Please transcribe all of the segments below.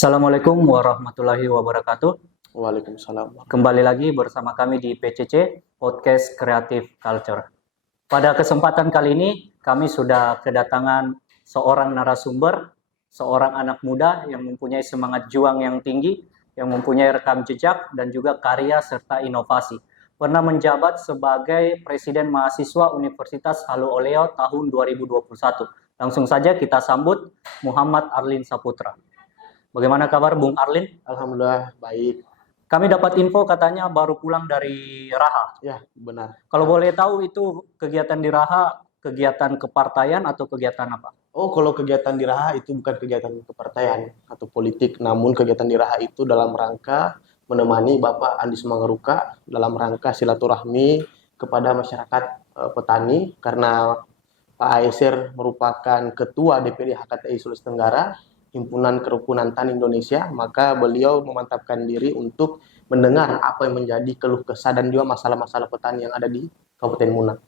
Assalamualaikum warahmatullahi wabarakatuh. Waalaikumsalam. Kembali lagi bersama kami di PCC, Podcast Creative Culture. Pada kesempatan kali ini, kami sudah kedatangan seorang narasumber, seorang anak muda yang mempunyai semangat juang yang tinggi, yang mempunyai rekam jejak, dan juga karya serta inovasi. Pernah menjabat sebagai Presiden Mahasiswa Universitas Halu Oleo tahun 2021. Langsung saja kita sambut Muhammad Arlin Saputra. Bagaimana kabar Bung Arlin? Alhamdulillah baik. Kami dapat info katanya baru pulang dari Raha. Ya, benar. Kalau boleh tahu itu kegiatan di Raha, kegiatan kepartaian atau kegiatan apa? Oh, kalau kegiatan di Raha itu bukan kegiatan kepartaian atau politik, namun kegiatan di Raha itu dalam rangka menemani Bapak Andi Sumanggaruka dalam rangka silaturahmi kepada masyarakat petani karena Pak Aisyr merupakan Ketua DPD HKTI Sulawesi Tenggara, Himpunan Kerukunan Tani Indonesia, maka beliau memantapkan diri untuk mendengar apa yang menjadi keluh kesah dan juga masalah-masalah petani yang ada di Kabupaten Muna.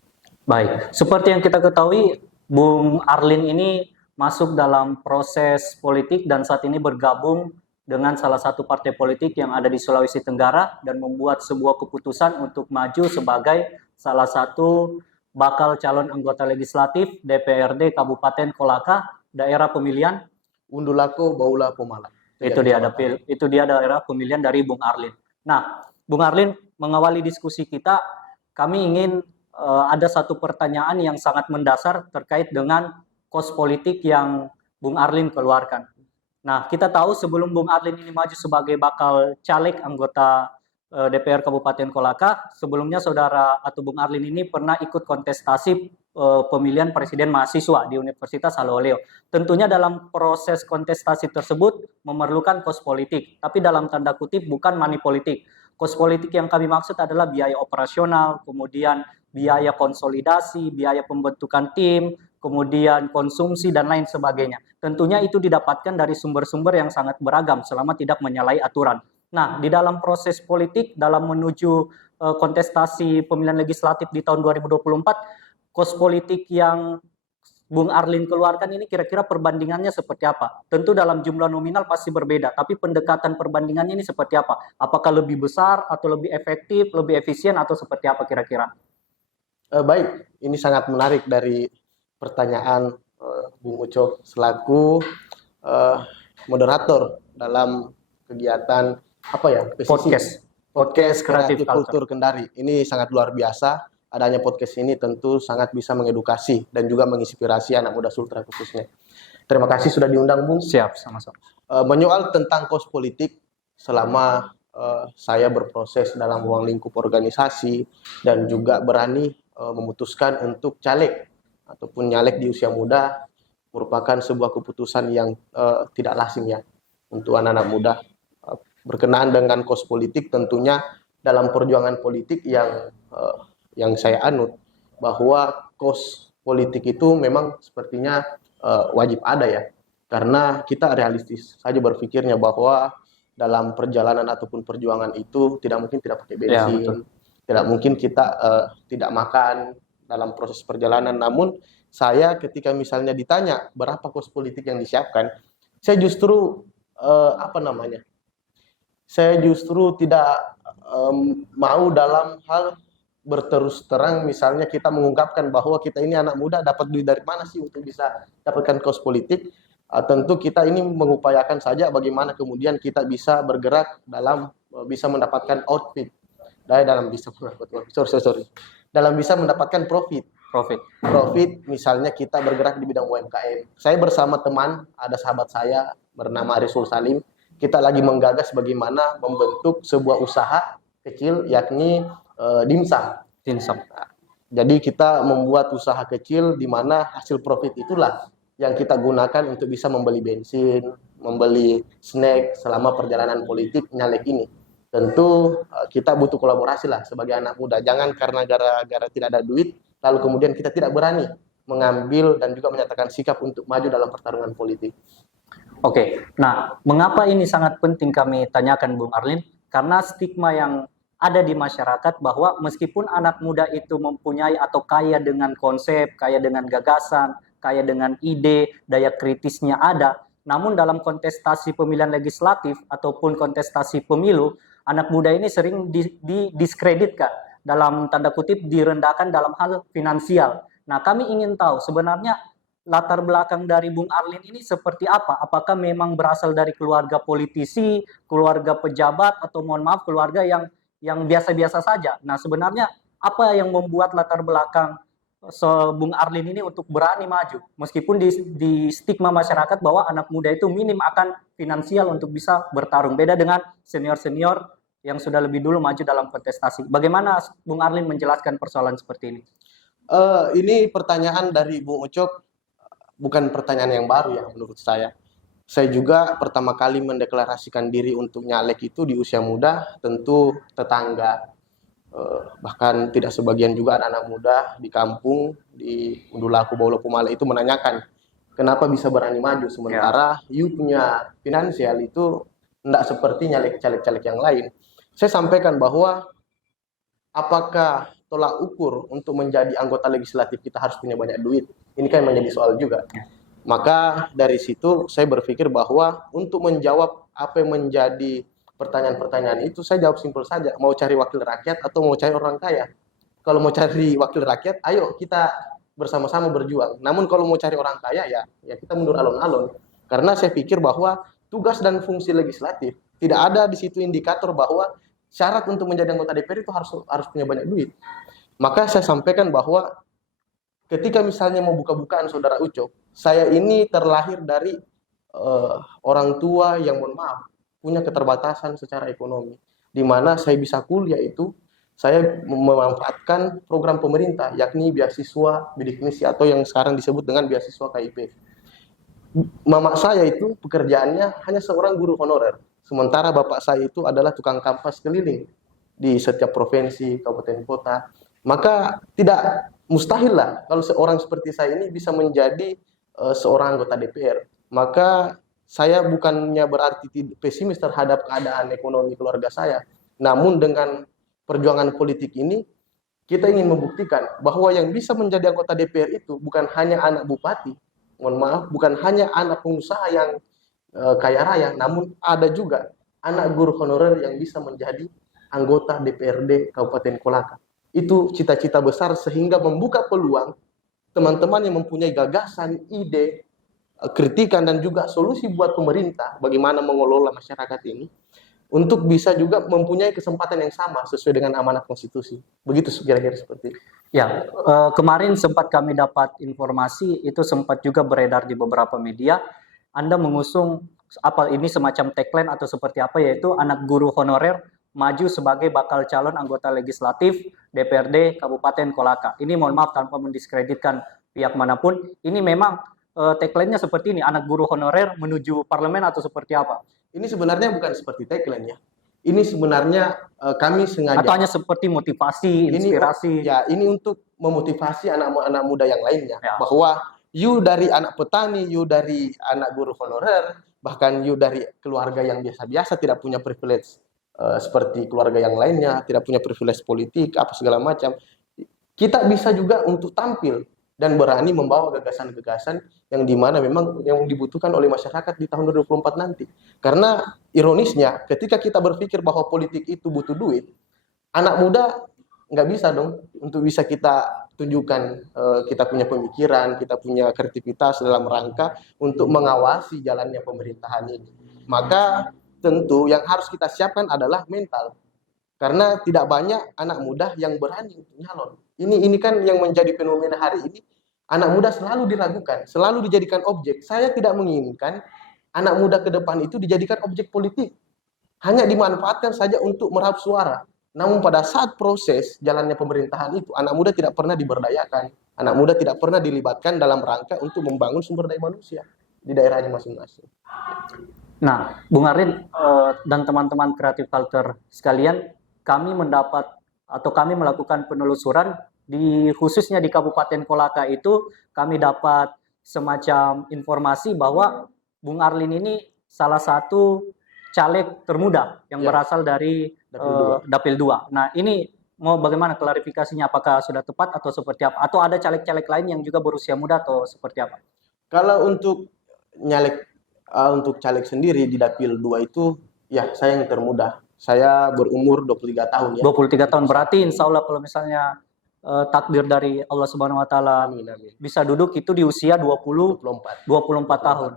Baik, seperti yang kita ketahui, Bung Arlin ini masuk dalam proses politik dan saat ini bergabung dengan salah satu partai politik yang ada di Sulawesi Tenggara dan membuat sebuah keputusan untuk maju sebagai salah satu bakal calon anggota legislatif DPRD Kabupaten Kolaka, daerah pemilihan Undulako Baula Pomala. Itu dia daerah pemilihan dari Bung Arlin. Nah, Bung Arlin, mengawali diskusi kita, kami ingin ada satu pertanyaan yang sangat mendasar terkait dengan kos politik yang Bung Arlin keluarkan. Nah, kita tahu sebelum Bung Arlin ini maju sebagai bakal caleg anggota DPR Kabupaten Kolaka, sebelumnya saudara atau Bung Arlin ini pernah ikut kontestasi pemilihan presiden mahasiswa di Universitas Halu Oleo. Tentunya dalam proses kontestasi tersebut memerlukan kos politik, tapi dalam tanda kutip bukan money politik. Kos politik yang kami maksud adalah biaya operasional, kemudian biaya konsolidasi, biaya pembentukan tim, kemudian konsumsi dan lain sebagainya. Tentunya itu didapatkan dari sumber-sumber yang sangat beragam selama tidak menyalahi aturan. Nah, di dalam proses politik dalam menuju kontestasi pemilihan legislatif di tahun 2024, kos politik yang Bung Arlin keluarkan ini kira-kira perbandingannya seperti apa? Tentu dalam jumlah nominal pasti berbeda, tapi pendekatan perbandingannya ini seperti apa? Apakah lebih besar atau lebih efektif, lebih efisien atau seperti apa kira-kira? Baik, ini sangat menarik dari pertanyaan Bung Ucok selaku moderator dalam kegiatan podcast Kreatif Kultur Kendari. Ini sangat luar biasa. Adanya podcast ini tentu sangat bisa mengedukasi dan juga menginspirasi anak muda Sultra khususnya. Terima kasih sudah diundang, Bung. Siap, sama-sama. Menyoal tentang kos politik selama saya berproses dalam ruang lingkup organisasi dan juga berani memutuskan untuk caleg ataupun nyalek di usia muda merupakan sebuah keputusan yang tidak lazim ya untuk anak-anak muda. Berkenaan dengan kos politik tentunya dalam perjuangan politik yang saya anut bahwa kos politik itu memang sepertinya wajib ada ya, karena kita realistis saja berpikirnya bahwa dalam perjalanan ataupun perjuangan itu tidak mungkin tidak pakai bensin, ya, tidak mungkin kita tidak makan dalam proses perjalanan. Namun saya ketika misalnya ditanya berapa kos politik yang disiapkan, saya justru saya justru tidak mau dalam hal berterus terang misalnya kita mengungkapkan bahwa kita ini anak muda dapat duit dari mana sih untuk bisa dapatkan kos politik. Tentu kita ini mengupayakan saja bagaimana kemudian kita bisa bergerak dalam bisa mendapatkan output dalam bisa dalam bisa mendapatkan profit misalnya kita bergerak di bidang UMKM. Saya bersama teman, ada sahabat saya bernama Arisul Salim, kita lagi menggagas bagaimana membentuk sebuah usaha kecil yakni dimsum. Nah, jadi kita membuat usaha kecil di mana hasil profit itulah yang kita gunakan untuk bisa membeli bensin, membeli snack selama perjalanan politik nyalek ini. Tentu kita butuh kolaborasi lah sebagai anak muda. Jangan karena gara-gara tidak ada duit lalu kemudian kita tidak berani mengambil dan juga menyatakan sikap untuk maju dalam pertarungan politik. Oke, nah mengapa ini sangat penting kami tanyakan Bung Arlin? Karena stigma yang ada di masyarakat bahwa meskipun anak muda itu mempunyai atau kaya dengan konsep, kaya dengan gagasan, kaya dengan ide, daya kritisnya ada, Namun dalam kontestasi pemilihan legislatif ataupun kontestasi pemilu, anak muda ini sering didiskreditkan, dalam tanda kutip direndahkan dalam hal finansial. Nah, kami ingin tahu sebenarnya latar belakang dari Bung Arlin ini seperti apa? Apakah memang berasal dari keluarga politisi, keluarga pejabat, atau mohon maaf keluarga yang biasa-biasa saja? Nah, sebenarnya apa yang membuat latar belakang Bung Arlin ini untuk berani maju, meskipun di stigma masyarakat bahwa anak muda itu minim akan finansial untuk bisa bertarung, beda dengan senior-senior yang sudah lebih dulu maju dalam kontestasi. Bagaimana Bung Arlin menjelaskan persoalan seperti ini? Ini pertanyaan dari Bung Ucok bukan pertanyaan yang baru ya menurut saya. Saya juga pertama kali mendeklarasikan diri untuk nyalek itu di usia muda, tentu tetangga, bahkan tidak sebagian juga anak-anak muda di kampung di Undulaku Baulo Pumala itu menanyakan kenapa bisa berani maju sementara you punya finansial itu tidak seperti nyalek caleg-caleg yang lain. Saya sampaikan bahwa apakah tolak ukur untuk menjadi anggota legislatif kita harus punya banyak duit? Ini kan menjadi soal juga. Maka dari situ saya berpikir bahwa untuk menjawab apa yang menjadi pertanyaan-pertanyaan itu, saya jawab simpel saja, mau cari wakil rakyat atau mau cari orang kaya. Kalau mau cari wakil rakyat, ayo kita bersama-sama berjuang. Namun kalau mau cari orang kaya, ya kita mundur alon-alon. Karena saya pikir bahwa tugas dan fungsi legislatif tidak ada di situ indikator bahwa syarat untuk menjadi anggota DPR itu harus punya banyak duit. Maka saya sampaikan bahwa ketika misalnya mau buka-bukaan saudara Ucok, saya ini terlahir dari orang tua yang mohon maaf punya keterbatasan secara ekonomi, di mana saya bisa kuliah itu saya memanfaatkan program pemerintah yakni beasiswa bidik misi atau yang sekarang disebut dengan beasiswa KIP. Mama saya itu pekerjaannya hanya seorang guru honorer, sementara bapak saya itu adalah tukang kampas keliling di setiap provinsi, kabupaten kota. Maka tidak mustahil lah kalau seorang seperti saya ini bisa menjadi seorang anggota DPR. Maka saya bukannya berarti pesimis terhadap keadaan ekonomi keluarga saya. Namun dengan perjuangan politik ini, kita ingin membuktikan bahwa yang bisa menjadi anggota DPR itu bukan hanya anak bupati, mohon maaf, bukan hanya anak pengusaha yang kaya raya, namun ada juga anak guru honorer yang bisa menjadi anggota DPRD Kabupaten Kolaka. Itu cita-cita besar sehingga membuka peluang teman-teman yang mempunyai gagasan, ide, kritikan dan juga solusi buat pemerintah bagaimana mengelola masyarakat ini untuk bisa juga mempunyai kesempatan yang sama sesuai dengan amanat konstitusi. Begitu kira-kira seperti itu. Ya, kemarin sempat kami dapat informasi itu sempat juga beredar di beberapa media. Anda mengusung apa ini semacam tagline atau seperti apa, yaitu anak guru honorer maju sebagai bakal calon anggota legislatif DPRD Kabupaten Kolaka. Ini mohon maaf tanpa mendiskreditkan pihak manapun. Ini memang tagline-nya seperti ini, anak guru honorer menuju parlemen atau seperti apa? Ini sebenarnya bukan seperti tagline ya. Ini sebenarnya kami sengaja. Atau hanya seperti motivasi, inspirasi? Ini untuk memotivasi anak-anak muda yang lainnya. Ya. Bahwa you dari anak petani, you dari anak guru honorer, bahkan you dari keluarga yang biasa-biasa tidak punya privilege seperti keluarga yang lainnya, tidak punya privilege politik, apa segala macam. Kita bisa juga untuk tampil dan berani membawa gagasan-gagasan yang dimana memang yang dibutuhkan oleh masyarakat di tahun 2024 nanti. Karena ironisnya ketika kita berpikir bahwa politik itu butuh duit, anak muda nggak bisa dong untuk bisa kita tunjukkan kita punya pemikiran, kita punya kreativitas dalam rangka untuk mengawasi jalannya pemerintahan ini. Maka tentu yang harus kita siapkan adalah mental. Karena tidak banyak anak muda yang berani untuk nyalon. Ini kan yang menjadi fenomena hari ini. Anak muda selalu diragukan, selalu dijadikan objek. Saya tidak menginginkan anak muda ke depan itu dijadikan objek politik. Hanya dimanfaatkan saja untuk meraup suara. Namun pada saat proses jalannya pemerintahan itu, anak muda tidak pernah diberdayakan. Anak muda tidak pernah dilibatkan dalam rangka untuk membangun sumber daya manusia di daerahnya masing-masing. Nah, Bung Arlin dan teman-teman Creative Culture sekalian, kami mendapat atau kami melakukan penelusuran khususnya di Kabupaten Kolaka itu kami dapat semacam informasi bahwa Bung Arlin ini salah satu caleg termuda yang berasal dari Dapil 2. Nah, ini mau bagaimana klarifikasinya, apakah sudah tepat atau seperti apa? Atau ada caleg-caleg lain yang juga berusia muda atau seperti apa? Kalau untuk nyalek Untuk caleg sendiri di Dapil 2 itu, ya saya yang termuda. Saya berumur 23 tahun ya. 23 tahun. Berarti insya Allah kalau misalnya takdir dari Allah Subhanahu Wa Taala Amin, amin. bisa duduk itu di usia 24. 24 tahun.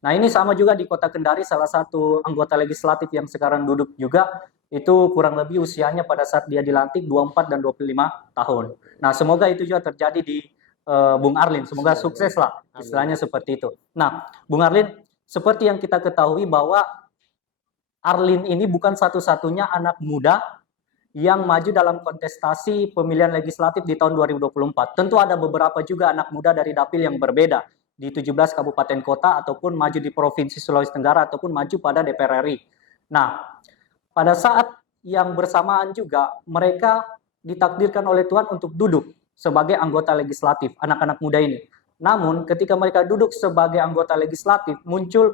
Nah ini sama juga di Kota Kendari, salah satu anggota legislatif yang sekarang duduk juga itu kurang lebih usianya pada saat dia dilantik 24 dan 25 tahun. Nah semoga itu juga terjadi di Bung Arlin, semoga sukses lah istilahnya seperti itu. Nah Bung Arlin, seperti yang kita ketahui bahwa Arlin ini bukan satu-satunya anak muda yang maju dalam kontestasi pemilihan legislatif di tahun 2024. Tentu ada beberapa juga anak muda dari dapil yang berbeda di 17 kabupaten kota ataupun maju di Provinsi Sulawesi Tenggara ataupun maju pada DPR RI. Nah, pada saat yang bersamaan juga mereka ditakdirkan oleh Tuhan untuk duduk sebagai anggota legislatif, anak-anak muda ini. Namun ketika mereka duduk sebagai anggota legislatif muncul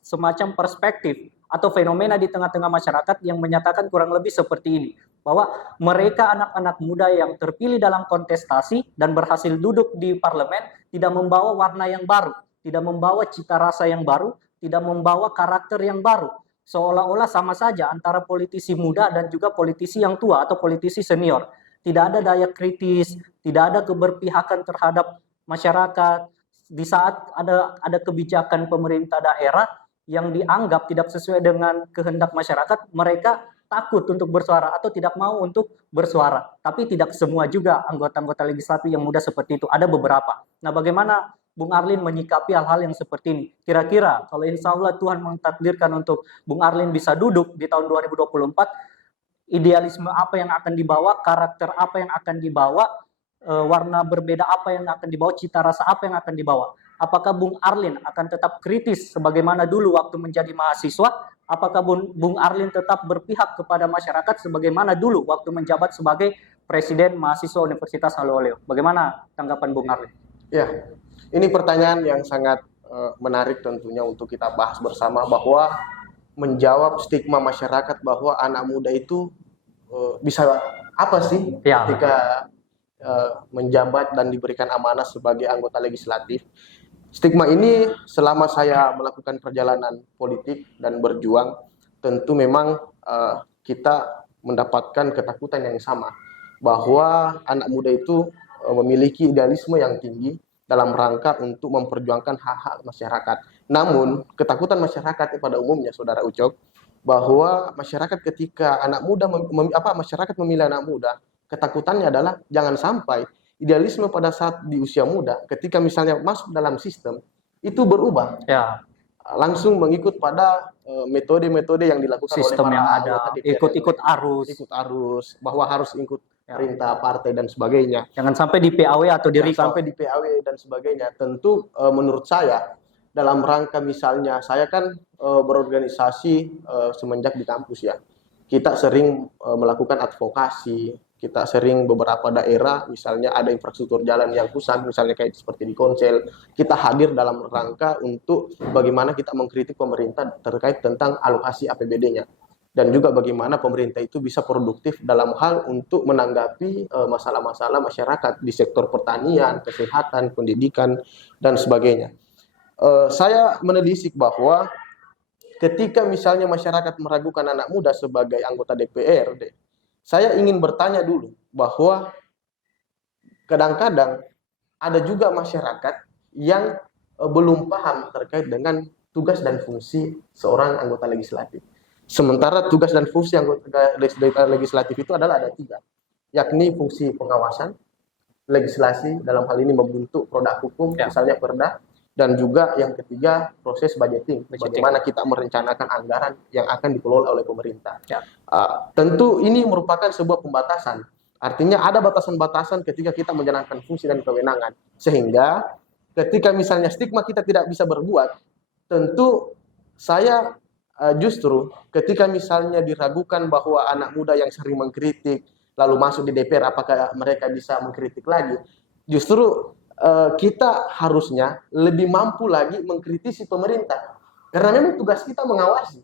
semacam perspektif atau fenomena di tengah-tengah masyarakat yang menyatakan kurang lebih seperti ini, bahwa mereka anak-anak muda yang terpilih dalam kontestasi dan berhasil duduk di parlemen tidak membawa warna yang baru, tidak membawa cita rasa yang baru, tidak membawa karakter yang baru. Seolah-olah sama saja antara politisi muda dan juga politisi yang tua atau politisi senior. Tidak ada daya kritis, tidak ada keberpihakan terhadap masyarakat. Di saat ada kebijakan pemerintah daerah yang dianggap tidak sesuai dengan kehendak masyarakat, mereka takut untuk bersuara atau tidak mau untuk bersuara. Tapi tidak semua juga anggota-anggota legislatif yang muda seperti itu, ada beberapa. Nah, bagaimana Bung Arlin menyikapi hal-hal yang seperti ini? Kira-kira kalau insya Allah Tuhan mentakdirkan untuk Bung Arlin bisa duduk di tahun 2024, idealisme apa yang akan dibawa, karakter apa yang akan dibawa, warna berbeda apa yang akan dibawa, cita rasa apa yang akan dibawa? Apakah Bung Arlin akan tetap kritis sebagaimana dulu waktu menjadi mahasiswa? Apakah Bung Arlin tetap berpihak kepada masyarakat sebagaimana dulu waktu menjabat sebagai Presiden Mahasiswa Universitas Haluoleo? Bagaimana tanggapan Bung Arlin? Ya, ini pertanyaan yang sangat menarik tentunya untuk kita bahas bersama, bahwa menjawab stigma masyarakat bahwa anak muda itu bisa apa sih ketika menjabat dan diberikan amanah sebagai anggota legislatif. Stigma ini selama saya melakukan perjalanan politik dan berjuang, tentu memang kita mendapatkan ketakutan yang sama, bahwa anak muda itu memiliki idealisme yang tinggi dalam rangka untuk memperjuangkan hak-hak masyarakat. Namun ketakutan masyarakat pada umumnya, Saudara Ucok, bahwa masyarakat ketika anak muda masyarakat memilih anak muda, ketakutannya adalah jangan sampai idealisme pada saat di usia muda, ketika misalnya masuk dalam sistem, itu berubah. Ya. Langsung mengikut pada metode-metode yang dilakukan sistem oleh para yang ada, ikut arus, bahwa harus ikut perintah partai dan sebagainya. Jangan sampai di PAW atau di recall. Sampai di PAW dan sebagainya. Tentu menurut saya, dalam rangka misalnya, saya kan berorganisasi semenjak di kampus ya. Kita sering melakukan advokasi, kita sering beberapa daerah, misalnya ada infrastruktur jalan yang rusak, misalnya kayak seperti di Konsel, kita hadir dalam rangka untuk bagaimana kita mengkritik pemerintah terkait tentang alokasi APBD-nya. Dan juga bagaimana pemerintah itu bisa produktif dalam hal untuk menanggapi masalah-masalah masyarakat di sektor pertanian, kesehatan, pendidikan, dan sebagainya. Saya menelisik bahwa ketika misalnya masyarakat meragukan anak muda sebagai anggota DPRD, saya ingin bertanya dulu bahwa kadang-kadang ada juga masyarakat yang belum paham terkait dengan tugas dan fungsi seorang anggota legislatif. Sementara tugas dan fungsi anggota legislatif itu adalah ada 3, yakni fungsi pengawasan, legislasi, dalam hal ini membentuk produk hukum, misalnya perda, dan juga yang ketiga proses budgeting, bagaimana kita merencanakan anggaran yang akan dikelola oleh pemerintah. Tentu ini merupakan sebuah pembatasan, artinya ada batasan-batasan ketika kita menjalankan fungsi dan kewenangan, sehingga ketika misalnya stigma kita tidak bisa berbuat, tentu saya justru ketika misalnya diragukan bahwa anak muda yang sering mengkritik lalu masuk di DPR, apakah mereka bisa mengkritik lagi, justru kita harusnya lebih mampu lagi mengkritisi pemerintah, karena memang tugas kita mengawasi.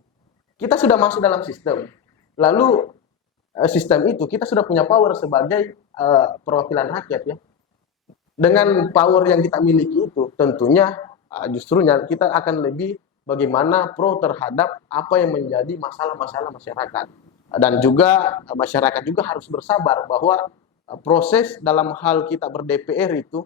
Kita sudah masuk dalam sistem, lalu sistem itu kita sudah punya power sebagai perwakilan rakyat ya. Dengan power yang kita miliki itu, tentunya justru kita akan lebih bagaimana pro terhadap apa yang menjadi masalah-masalah masyarakat. Dan juga masyarakat juga harus bersabar bahwa proses dalam hal kita ber-DPR itu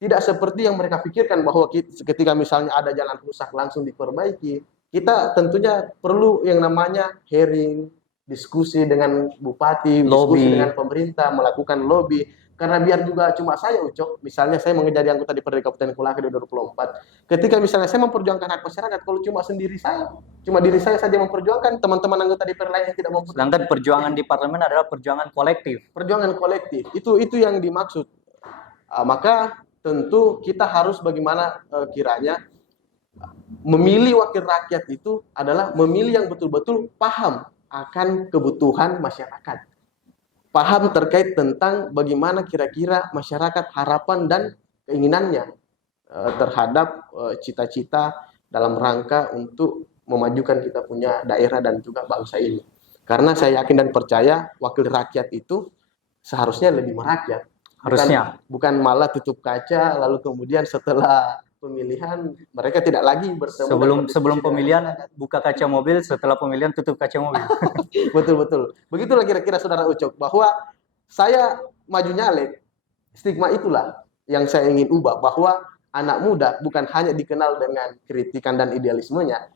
tidak seperti yang mereka pikirkan bahwa ketika misalnya ada jalan rusak langsung diperbaiki. Kita tentunya perlu yang namanya hearing, diskusi dengan bupati, diskusi dengan pemerintah, melakukan lobby. Karena biar juga cuma saya, Ucok, misalnya saya menjadi anggota DPRD Kabupaten Kolaka di 2024. Ketika misalnya saya memperjuangkan hak masyarakat, kalau cuma diri saya saja memperjuangkan, teman-teman anggota DPR lain yang tidak memperjuangkan. Sedangkan perjuangan di parlemen adalah perjuangan kolektif. Perjuangan kolektif, itu yang dimaksud. Maka tentu kita harus bagaimana kiranya memilih wakil rakyat itu adalah memilih yang betul-betul paham akan kebutuhan masyarakat. Paham terkait tentang bagaimana kira-kira masyarakat harapan dan keinginannya terhadap cita-cita dalam rangka untuk memajukan kita punya daerah dan juga bangsa ini. Karena saya yakin dan percaya wakil rakyat itu seharusnya lebih merakyat. Bukan malah tutup kaca lalu kemudian setelah pemilihan mereka tidak lagi bertemu. Sebelum pemilihan buka kaca mobil, setelah pemilihan tutup kaca mobil. Betul. Begitulah kira-kira Saudara Ucok, bahwa saya maju nyalek, stigma itulah yang saya ingin ubah, bahwa anak muda bukan hanya dikenal dengan kritikan dan idealismenya,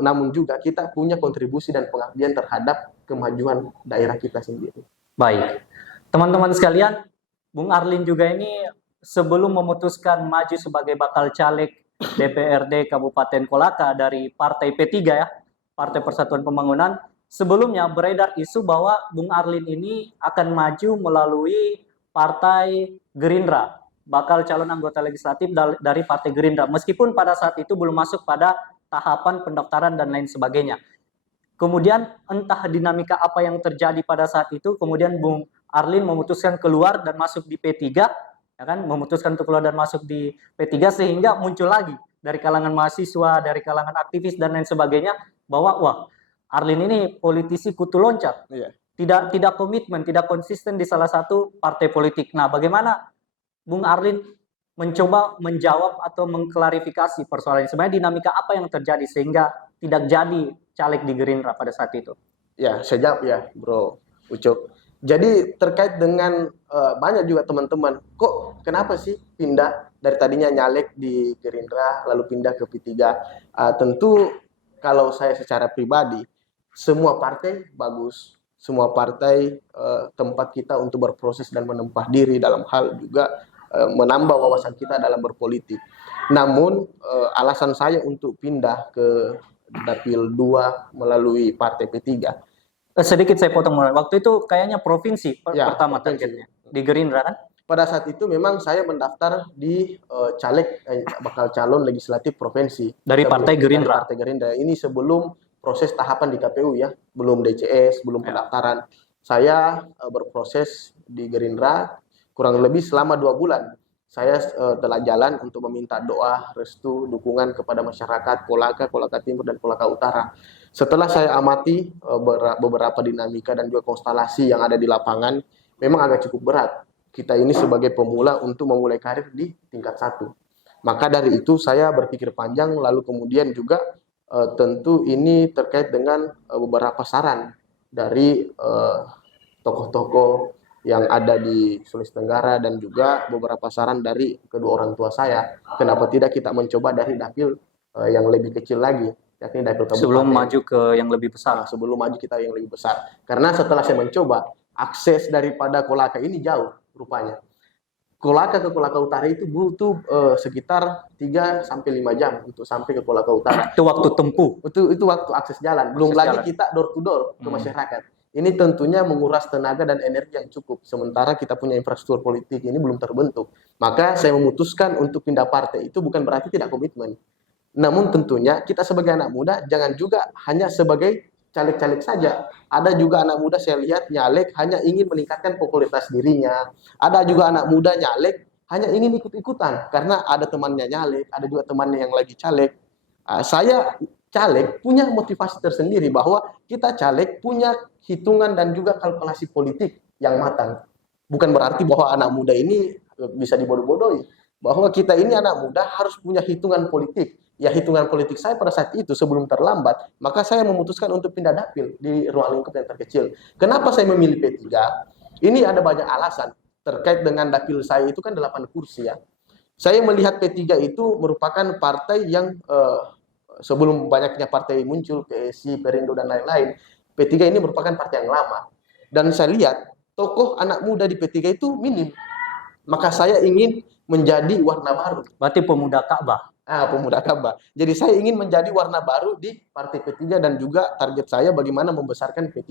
namun juga kita punya kontribusi dan pengabdian terhadap kemajuan daerah kita sendiri. Baik, teman-teman sekalian, Bung Arlin juga ini sebelum memutuskan maju sebagai bakal caleg DPRD Kabupaten Kolaka dari Partai P3 ya, Partai Persatuan Pembangunan, sebelumnya beredar isu bahwa Bung Arlin ini akan maju melalui Partai Gerindra, bakal calon anggota legislatif dari Partai Gerindra, meskipun pada saat itu belum masuk pada tahapan pendaftaran dan lain sebagainya. Kemudian entah dinamika apa yang terjadi pada saat itu, kemudian Bung Arlin memutuskan keluar dan masuk di P3, ya kan, memutuskan untuk keluar dan masuk di P3, sehingga muncul lagi dari kalangan mahasiswa, dari kalangan aktivis dan lain sebagainya bahwa wah, Arlin ini politisi kutu loncat, tidak komitmen, tidak konsisten di salah satu partai politik. Nah, bagaimana Bung Arlin mencoba menjawab atau mengklarifikasi persoalan ini? Sebenarnya dinamika apa yang terjadi sehingga tidak jadi caleg di Gerindra pada saat itu? Ya, saya jawab ya, Bro Ucok. Jadi terkait dengan banyak juga teman-teman, kok kenapa sih pindah dari tadinya nyalek di Gerindra lalu pindah ke P3? Tentu kalau saya secara pribadi, semua partai bagus, semua partai tempat kita untuk berproses dan menempah diri dalam hal juga menambah wawasan kita dalam berpolitik. Namun alasan saya untuk pindah ke Dapil 2 melalui Partai P3. Sedikit saya potong, waktu itu kayaknya provinsi pertama targetnya di Gerindra kan? Pada saat itu memang saya mendaftar di caleg bakal calon legislatif provinsi dari Partai Gerindra. Partai Gerindra ini sebelum proses tahapan di KPU ya, belum DCS, belum pendaftaran. Saya berproses di Gerindra kurang lebih selama 2 bulan. Saya telah jalan untuk meminta doa, restu, dukungan kepada masyarakat Kolaka, Kolaka Timur, dan Kolaka Utara. Setelah saya amati beberapa dinamika dan juga konstelasi yang ada di lapangan, memang agak cukup berat. Kita ini sebagai pemula untuk memulai karir di tingkat 1. Maka dari itu saya berpikir panjang, lalu kemudian juga tentu ini terkait dengan beberapa saran dari tokoh-tokoh yang ada di Sulawesi Tenggara dan juga beberapa saran dari kedua orang tua saya. Kenapa tidak kita mencoba dari dapil yang lebih kecil lagi, yakni dapil kabupaten. Sebelum maju ke yang lebih besar. Sebelum maju kita yang lebih besar. Karena setelah saya mencoba, akses daripada Kolaka ini jauh rupanya. Kolaka ke Kolaka Utara itu butuh sekitar 3-5 jam untuk sampai ke Kolaka Utara. Itu waktu tempuh. Itu waktu akses jalan. Belum lagi kita door to door ke masyarakat. Ini tentunya menguras tenaga dan energi yang cukup. Sementara kita punya infrastruktur politik ini belum terbentuk. Maka saya memutuskan untuk pindah partai. Itu bukan berarti tidak komitmen. Namun tentunya kita sebagai anak muda jangan juga hanya sebagai caleg-caleg saja. Ada juga anak muda saya lihat nyalek hanya ingin meningkatkan popularitas dirinya. Ada juga anak muda nyalek hanya ingin ikut-ikutan. Karena ada temannya nyalek, ada juga temannya yang lagi caleg. Saya caleg punya motivasi tersendiri bahwa kita caleg punya hitungan dan juga kalkulasi politik yang matang. Bukan berarti bahwa anak muda ini bisa dibodoh-bodohi. bahwa kita ini anak muda harus punya hitungan politik. Ya, hitungan politik saya pada saat itu sebelum terlambat, maka saya memutuskan untuk pindah dapil di ruang lingkup yang terkecil. Kenapa saya memilih P3? Ini ada banyak alasan terkait dengan dapil saya itu kan 8 kursi ya. Saya melihat P3 itu merupakan partai yang sebelum banyaknya partai muncul, PSI, Perindo dan lain-lain, P3 ini merupakan partai yang lama. Dan saya lihat tokoh anak muda di P3 itu minim. Maka saya ingin menjadi warna baru. Berarti pemuda Ka'bah. Pemuda Ka'bah. Jadi saya ingin menjadi warna baru di partai P3 dan juga target saya bagaimana membesarkan P3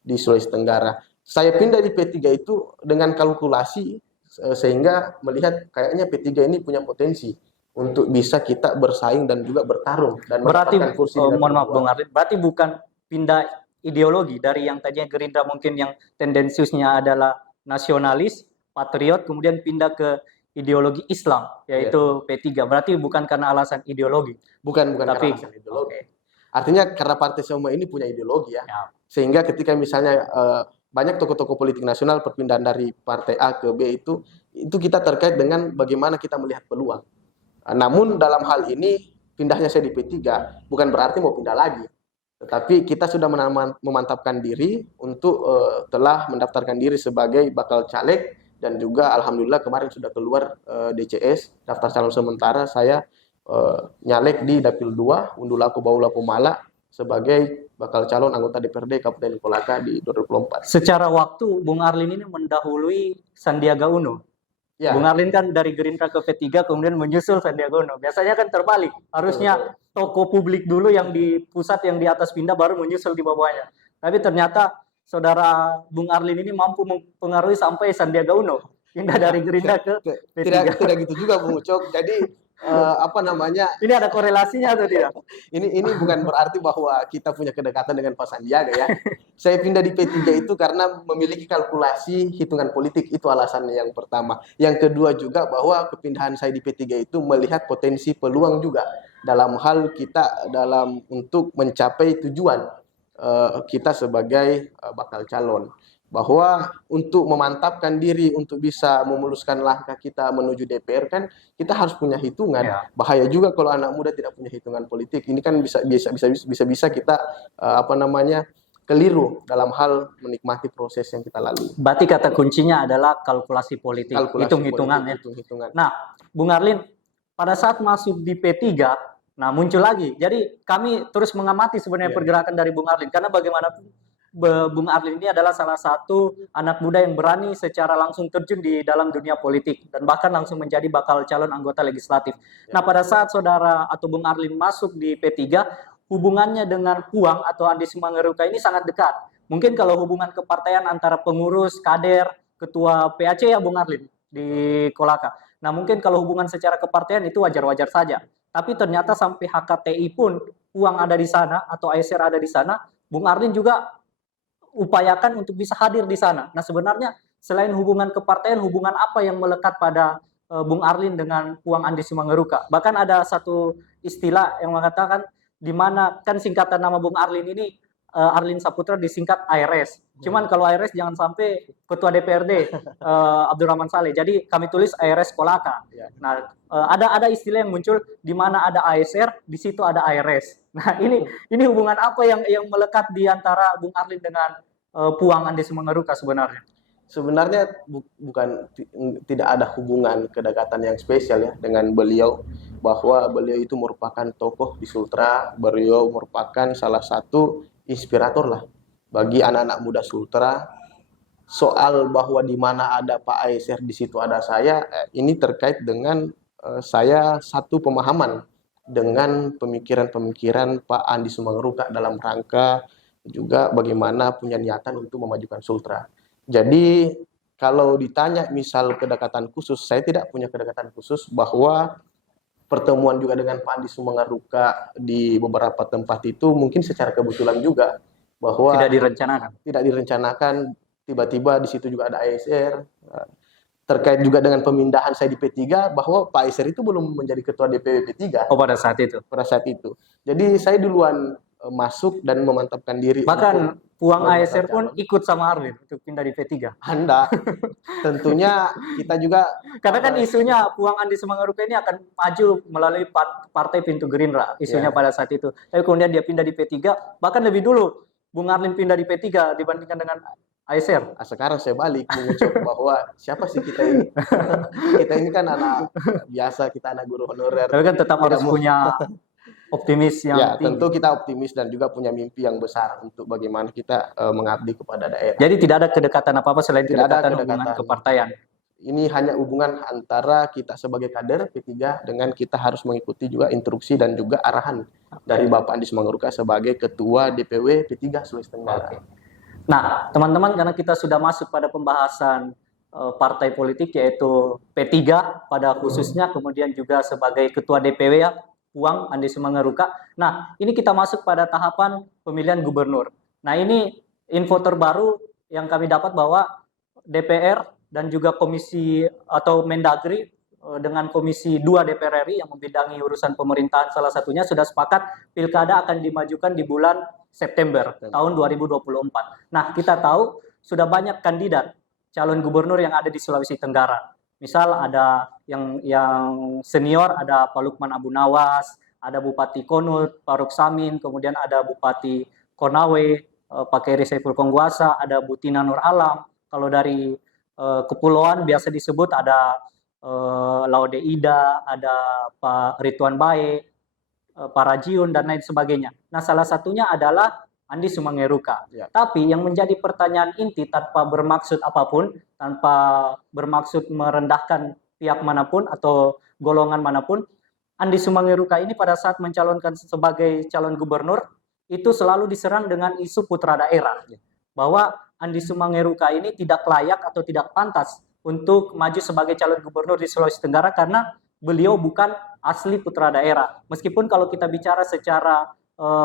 di Sulawesi Tenggara. Saya pindah di P3 itu dengan kalkulasi sehingga melihat kayaknya P3 ini punya potensi untuk bisa kita bersaing dan juga bertarung dan Berarti mendapatkan kursi di mohon dapil maaf dua. Bung Arlin, berarti bukan pindah ideologi dari yang tadinya Gerindra mungkin yang tendensiusnya adalah nasionalis, patriot, kemudian pindah ke ideologi Islam, yaitu P3. Berarti bukan karena alasan ideologi. Bukan Tapi karena alasan ideologi. oke. Artinya karena Partai Soma ini punya ideologi ya. Ya. Sehingga ketika misalnya banyak tokoh-tokoh politik nasional perpindahan dari partai A ke B itu kita terkait dengan bagaimana kita melihat peluang. Namun dalam hal ini pindahnya saya di P3 bukan berarti mau pindah lagi. Tetapi kita sudah memantapkan diri untuk telah mendaftarkan diri sebagai bakal caleg dan juga alhamdulillah kemarin sudah keluar DCS, daftar calon sementara saya nyalek di Dapil 2 Undulaku Baulaku Mala sebagai bakal calon anggota DPRD Kabupaten Kolaka di 2024. Secara waktu Bung Arlin ini mendahului Sandiaga Uno. Ya. Bung Arlin kan dari Gerindra ke P3 kemudian menyusul Sandiaga Uno. Biasanya kan terbalik. Harusnya tokoh publik dulu yang di pusat yang di atas pindah baru menyusul di bawahnya. Tapi ternyata saudara Bung Arlin ini mampu mempengaruhi sampai Sandiaga Uno pindah dari Gerindra ke P3. Tidak gitu juga Bung Ucok. Jadi Ini ada korelasinya atau tidak? Ini bukan berarti bahwa kita punya kedekatan dengan Pak Sandiaga ya. Saya pindah di P3 itu karena memiliki kalkulasi hitungan politik, itu alasannya yang pertama. Yang kedua juga bahwa kepindahan saya di P3 itu melihat potensi peluang juga dalam hal kita dalam untuk mencapai tujuan kita sebagai bakal calon. Bahwa untuk memantapkan diri untuk bisa memuluskan langkah kita menuju DPR kan kita harus punya hitungan. Ya. Bahaya juga kalau anak muda tidak punya hitungan politik. Ini kan bisa kita keliru dalam hal menikmati proses yang kita lalui. Berarti kata kuncinya adalah kalkulasi politik, hitung-hitungan ya. Hitung-hitungan. Nah, Bung Arlin, pada saat masuk di P3, nah muncul lagi. Jadi kami terus mengamati sebenarnya pergerakan dari Bung Arlin karena bagaimanapun Bung Arlin ini adalah salah satu anak muda yang berani secara langsung terjun di dalam dunia politik dan bahkan langsung menjadi bakal calon anggota legislatif. Nah, pada saat saudara atau Bung Arlin masuk di P3, hubungannya dengan Puang atau Andi Simangeruka ini sangat dekat. Mungkin kalau hubungan kepartaian antara pengurus, kader, ketua PAC ya Bung Arlin di Kolaka. Nah, mungkin kalau hubungan secara kepartaian itu wajar-wajar saja. Tapi ternyata sampai HKTI pun Puang ada di sana atau ASR ada di sana, Bung Arlin juga upayakan untuk bisa hadir di sana. Nah, sebenarnya selain hubungan kepartaian, hubungan apa yang melekat pada Bung Arlin dengan Puang Andi Simangeruka? Bahkan ada satu istilah yang mengatakan di mana kan singkatan nama Bung Arlin ini Arlin Saputra disingkat ARS. Cuman kalau ARS jangan sampai Ketua DPRD Abdurrahman Saleh. Jadi kami tulis ARS Kolaka. Nah, ada istilah yang muncul di mana ada ASR, di situ ada ARS. Nah, ini hubungan apa yang melekat di antara Bung Arlin dengan Puang Andi Simangeruka sebenarnya? Sebenarnya tidak ada hubungan kedekatan yang spesial ya dengan beliau, bahwa beliau itu merupakan tokoh di Sultra, beliau merupakan salah satu inspirator lah bagi anak-anak muda Sultra. Soal bahwa di mana ada Pak ASR di situ ada saya, ini terkait dengan saya satu pemahaman dengan pemikiran-pemikiran Pak Andi Simangeruka dalam rangka juga bagaimana punya niatan untuk memajukan Sultra. Jadi kalau ditanya misal kedekatan khusus, saya tidak punya kedekatan khusus, bahwa pertemuan juga dengan Pak Andi Simangeruka di beberapa tempat itu mungkin secara kebetulan juga, bahwa tidak direncanakan tiba-tiba di situ juga ada ASR. Terkait juga dengan pemindahan saya di P3, bahwa Pak ASR itu belum menjadi ketua DPW P3. Oh, pada saat itu. Pada saat itu. Jadi saya duluan masuk dan memantapkan diri Bahkan Puang sebagai ASR bakal pun calon. ikut sama Arlin untuk pindah di P3. Anda tentunya kita juga Karena kan isunya Puang Andi Semangaruka ini akan maju melalui partai Pintu Gerindra, isunya Ya. pada saat itu. Tapi kemudian dia pindah di P3, bahkan lebih dulu Bung Arlin pindah di P3 dibandingkan dengan ASR. sekarang saya balik mengucap bahwa siapa sih kita ini? Kita ini kan anak biasa, kita anak guru honorer. Tapi kan tetap Tidak harus mau- punya optimis yang Ya, tinggi. tentu kita optimis dan juga punya mimpi yang besar untuk bagaimana kita mengabdi kepada daerah. Jadi tidak ada kedekatan apa-apa selain Tidak ada kedekatan hubungan kedekatan. kepartaian. Ini hanya hubungan antara kita sebagai kader P3 dengan kita harus mengikuti juga instruksi dan juga arahan dari Bapak Andi Semangaruka sebagai Ketua DPW P3 Sulawesi Tenggara. Nah, teman-teman, karena kita sudah masuk pada pembahasan partai politik yaitu P3 pada khususnya, kemudian juga sebagai Ketua DPW ya, Puang Andi Semangaruka. Nah, ini kita masuk pada tahapan pemilihan gubernur. Nah, ini info terbaru yang kami dapat bahwa DPR dan juga komisi atau Mendagri dengan komisi 2 DPR RI yang membidangi urusan pemerintahan salah satunya sudah sepakat pilkada akan dimajukan di bulan September tahun 2024. Nah, kita tahu sudah banyak kandidat calon gubernur yang ada di Sulawesi Tenggara. Misal ada yang senior, ada Pak Lukman Abu Nawas, ada Bupati Konut, Pak Ruk Samin, kemudian ada Bupati Konawe, Pak Keri Saiful Kongguasa, ada Bu Tina Nur Alam. Kalau dari kepulauan biasa disebut ada Laude Ida, ada Pak Ridwan Bae, Pak Rajiun, dan lain sebagainya. Nah, salah satunya adalah Andi Sumangeruka. Ya. Tapi yang menjadi pertanyaan inti tanpa bermaksud apapun, tanpa bermaksud merendahkan pihak manapun atau golongan manapun, Andi Sumangeruka ini pada saat mencalonkan sebagai calon gubernur, itu selalu diserang dengan isu putra daerah. Bahwa Andi Sumangeruka ini tidak layak atau tidak pantas untuk maju sebagai calon gubernur di Sulawesi Tenggara karena beliau bukan asli putra daerah. Meskipun kalau kita bicara secara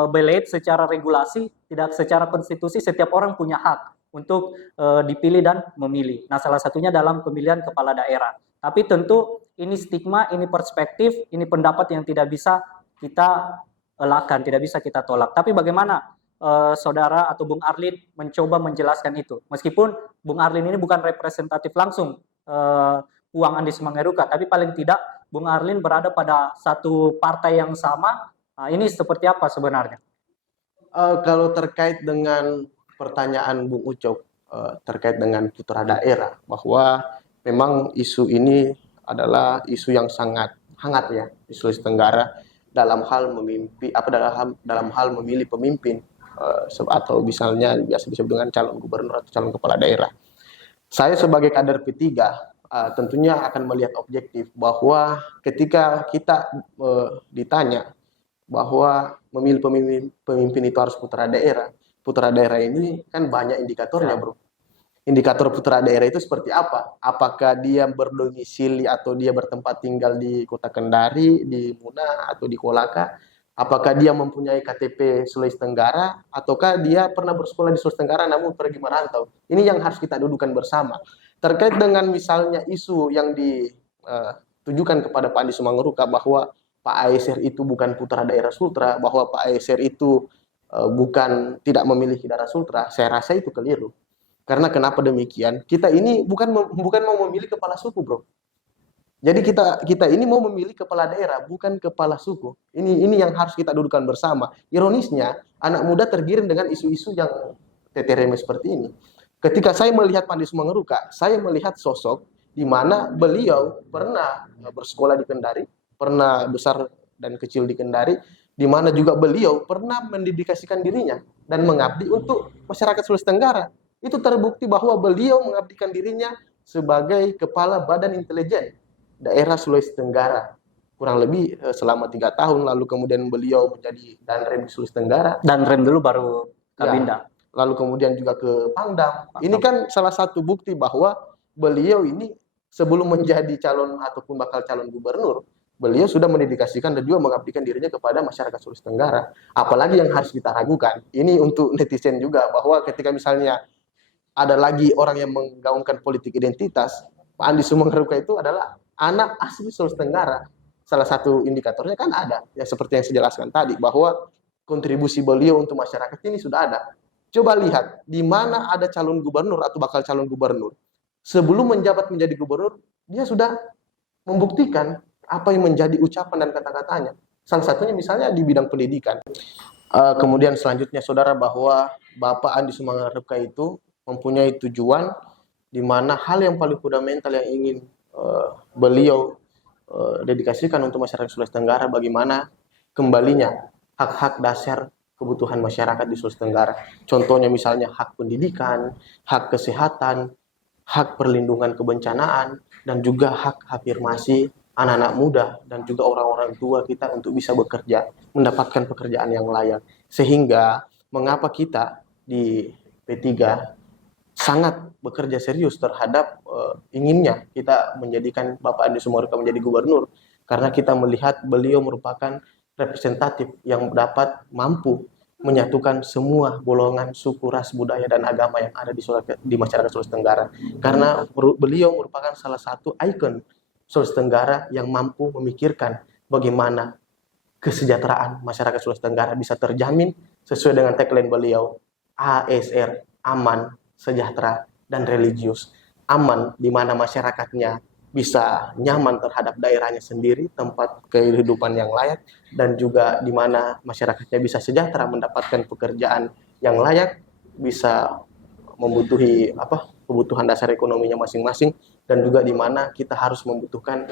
belet, secara regulasi, tidak secara konstitusi, setiap orang punya hak untuk dipilih dan memilih. Nah, salah satunya dalam pemilihan kepala daerah. Tapi tentu ini stigma, ini perspektif, ini pendapat yang tidak bisa kita elakkan, tidak bisa kita tolak. Tapi bagaimana saudara atau Bung Arlin mencoba menjelaskan itu? Meskipun Bung Arlin ini bukan representatif langsung Puang Andi Semangaruka, tapi paling tidak Bung Arlin berada pada satu partai yang sama. Ini seperti apa sebenarnya? Kalau terkait dengan pertanyaan Bung Ucok terkait dengan putra daerah, bahwa memang isu ini adalah isu yang sangat hangat ya di Sulawesi Tenggara dalam hal dalam hal memilih pemimpin atau misalnya biasa disebut dengan calon gubernur atau calon kepala daerah. Saya sebagai kader P3 tentunya akan melihat objektif bahwa ketika kita ditanya bahwa memilih pemimpin itu harus putra daerah. Putra daerah ini kan banyak indikatornya, bro. Indikator putra daerah itu seperti apa? Apakah dia berdomisili atau dia bertempat tinggal di Kota Kendari, di Muna, atau di Kolaka? Apakah dia mempunyai KTP Sulawesi Tenggara? Ataukah dia pernah bersekolah di Sulawesi Tenggara namun pergi merantau? Ini yang harus kita dudukan bersama. Terkait dengan misalnya isu yang ditujukan kepada Pak Andi Sumangeruka bahwa Pak ASR itu bukan putra daerah Sultra, bahwa Pak ASR itu tidak memiliki darah Sultra, saya rasa itu keliru. Karena kenapa demikian? Kita ini bukan mau memilih kepala suku, bro. Jadi kita ini mau memilih kepala daerah, bukan kepala suku. Ini yang harus kita dudukan bersama. Ironisnya, anak muda tergiring dengan isu-isu yang tetereme seperti ini. Ketika saya melihat Pak Andi Sumangeruka, saya melihat sosok di mana beliau pernah bersekolah di Kendari, pernah besar dan kecil di Kendari, di mana juga beliau pernah mendedikasikan dirinya dan mengabdi untuk masyarakat Sulawesi Tenggara. Itu terbukti bahwa beliau mengabdikan dirinya sebagai kepala Badan Intelijen Daerah Sulawesi Tenggara. Kurang lebih selama 3 tahun, lalu kemudian beliau menjadi Danrem Sulawesi Tenggara. Danrem dulu baru Kabinda. Ya, lalu kemudian juga ke Pangdam. Ini kan salah satu bukti bahwa beliau ini sebelum menjadi calon ataupun bakal calon gubernur, beliau sudah mendedikasikan dan juga mengabdikan dirinya kepada masyarakat Sulawesi Tenggara. Apalagi yang harus kita ragukan, ini untuk netizen juga, bahwa ketika misalnya ada lagi orang yang menggaungkan politik identitas, Pak Andi Sumangeruka itu adalah anak asli Sulawesi Tenggara. Salah satu indikatornya kan ada, ya seperti yang saya jelaskan tadi, bahwa kontribusi beliau untuk masyarakat ini sudah ada. Coba lihat di mana ada calon gubernur atau bakal calon gubernur. Sebelum menjabat menjadi gubernur, dia sudah membuktikan apa yang menjadi ucapan dan kata-katanya. Salah satunya misalnya di bidang pendidikan. Kemudian selanjutnya saudara, bahwa Bapak Andi Sumangararepa itu mempunyai tujuan di mana hal yang paling fundamental yang ingin beliau dedikasikan untuk masyarakat Sulawesi Tenggara, bagaimana kembalinya hak-hak dasar kebutuhan masyarakat di Sulawesi Tenggara. Contohnya misalnya hak pendidikan, hak kesehatan, hak perlindungan kebencanaan, dan juga hak afirmasi anak-anak muda dan juga orang-orang tua kita untuk bisa bekerja, mendapatkan pekerjaan yang layak. Sehingga mengapa kita di P3 sangat bekerja serius terhadap inginnya kita menjadikan Bapak Andi Sumangararepa menjadi gubernur, karena kita melihat beliau merupakan representatif yang dapat mampu menyatukan semua golongan, suku, ras, budaya, dan agama yang ada di masyarakat Sulawesi Tenggara. Karena beliau merupakan salah satu ikon Sulawesi Tenggara yang mampu memikirkan bagaimana kesejahteraan masyarakat Sulawesi Tenggara bisa terjamin sesuai dengan tagline beliau, ASR, aman, sejahtera, dan religius. Aman di mana masyarakatnya bisa nyaman terhadap daerahnya sendiri, tempat kehidupan yang layak, dan juga di mana masyarakatnya bisa sejahtera mendapatkan pekerjaan yang layak, bisa membutuhi kebutuhan dasar ekonominya masing-masing, dan juga di mana kita harus membutuhkan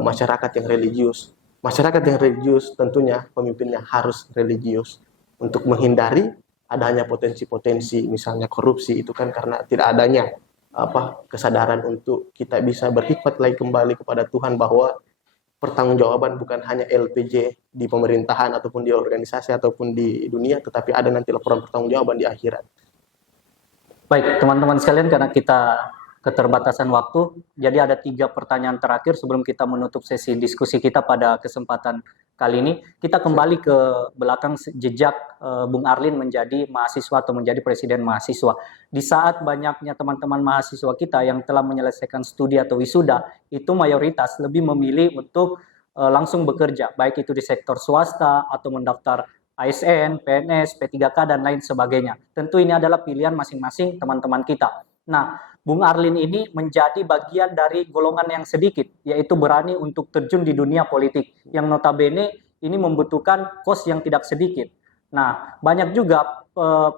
masyarakat yang religius. Masyarakat yang religius tentunya pemimpinnya harus religius untuk menghindari adanya potensi-potensi misalnya korupsi, itu kan karena tidak adanya kesadaran untuk kita bisa berhikmat lagi kembali kepada Tuhan, bahwa pertanggungjawaban bukan hanya LPJ di pemerintahan ataupun di organisasi ataupun di dunia, tetapi ada nanti laporan pertanggungjawaban di akhirat. Baik, teman-teman sekalian, karena kita keterbatasan waktu, jadi ada 3 pertanyaan terakhir sebelum kita menutup sesi diskusi kita pada kesempatan kali ini. Kita kembali ke belakang jejak Bung Arlin menjadi mahasiswa atau menjadi presiden mahasiswa. Di saat banyaknya teman-teman mahasiswa kita yang telah menyelesaikan studi atau wisuda, itu mayoritas lebih memilih untuk langsung bekerja, baik itu di sektor swasta atau mendaftar ASN, PNS, P3K, dan lain sebagainya. Tentu ini adalah pilihan masing-masing teman-teman kita. Nah, Bung Arlin ini menjadi bagian dari golongan yang sedikit, yaitu berani untuk terjun di dunia politik, yang notabene ini membutuhkan kos yang tidak sedikit. Nah, banyak juga